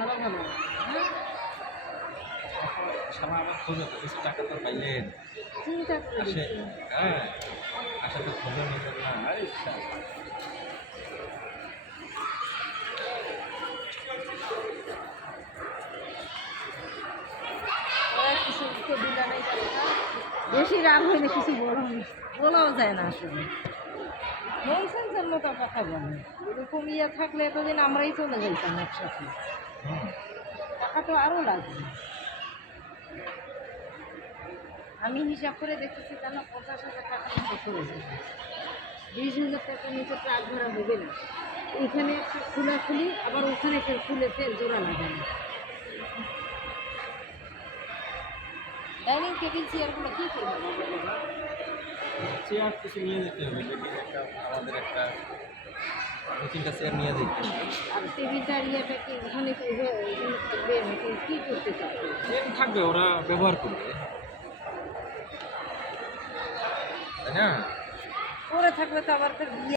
হ্যাঁ? সামনে আবার তো কিছু টাকা তো পাইলেন। আসে হ্যাঁ আশা তো খোঁজো নিতেন না আরে। বেশি রাগ হইলে কিছু বলা বলাও যায় না আসলে। ননসেন্সের মতো কথা বলে এরকম ইয়ে থাকলে এতদিন আমরাই চলে যাইতাম একসাথে টাকা তো আরও লাগবে আমি হিসাব করে দেখতেছি যেন পঞ্চাশ হাজার টাকা মতো খরচ হবে বিশ হাজার টাকা নিচে ট্রাক ভরা হবে না এখানে একটা খুলা খুলি আবার ওখানে ফের খুলে ফের জোড়া লাগানো ডাইনিং টেবিল চেয়ারগুলো কী করব? চেয়ার কিছু নিয়ে যেতে হবে দেখি একটা আমাদের একটা দু তিনটা চেয়ার নিয়ে যেতে হবে। আর ইয়েটা কি ওখানে কি থাকবে নাকি করতে চেয়ার থাকবে ওরা ব্যবহার করবে। তাই না? ওরা থাকবে তো আবার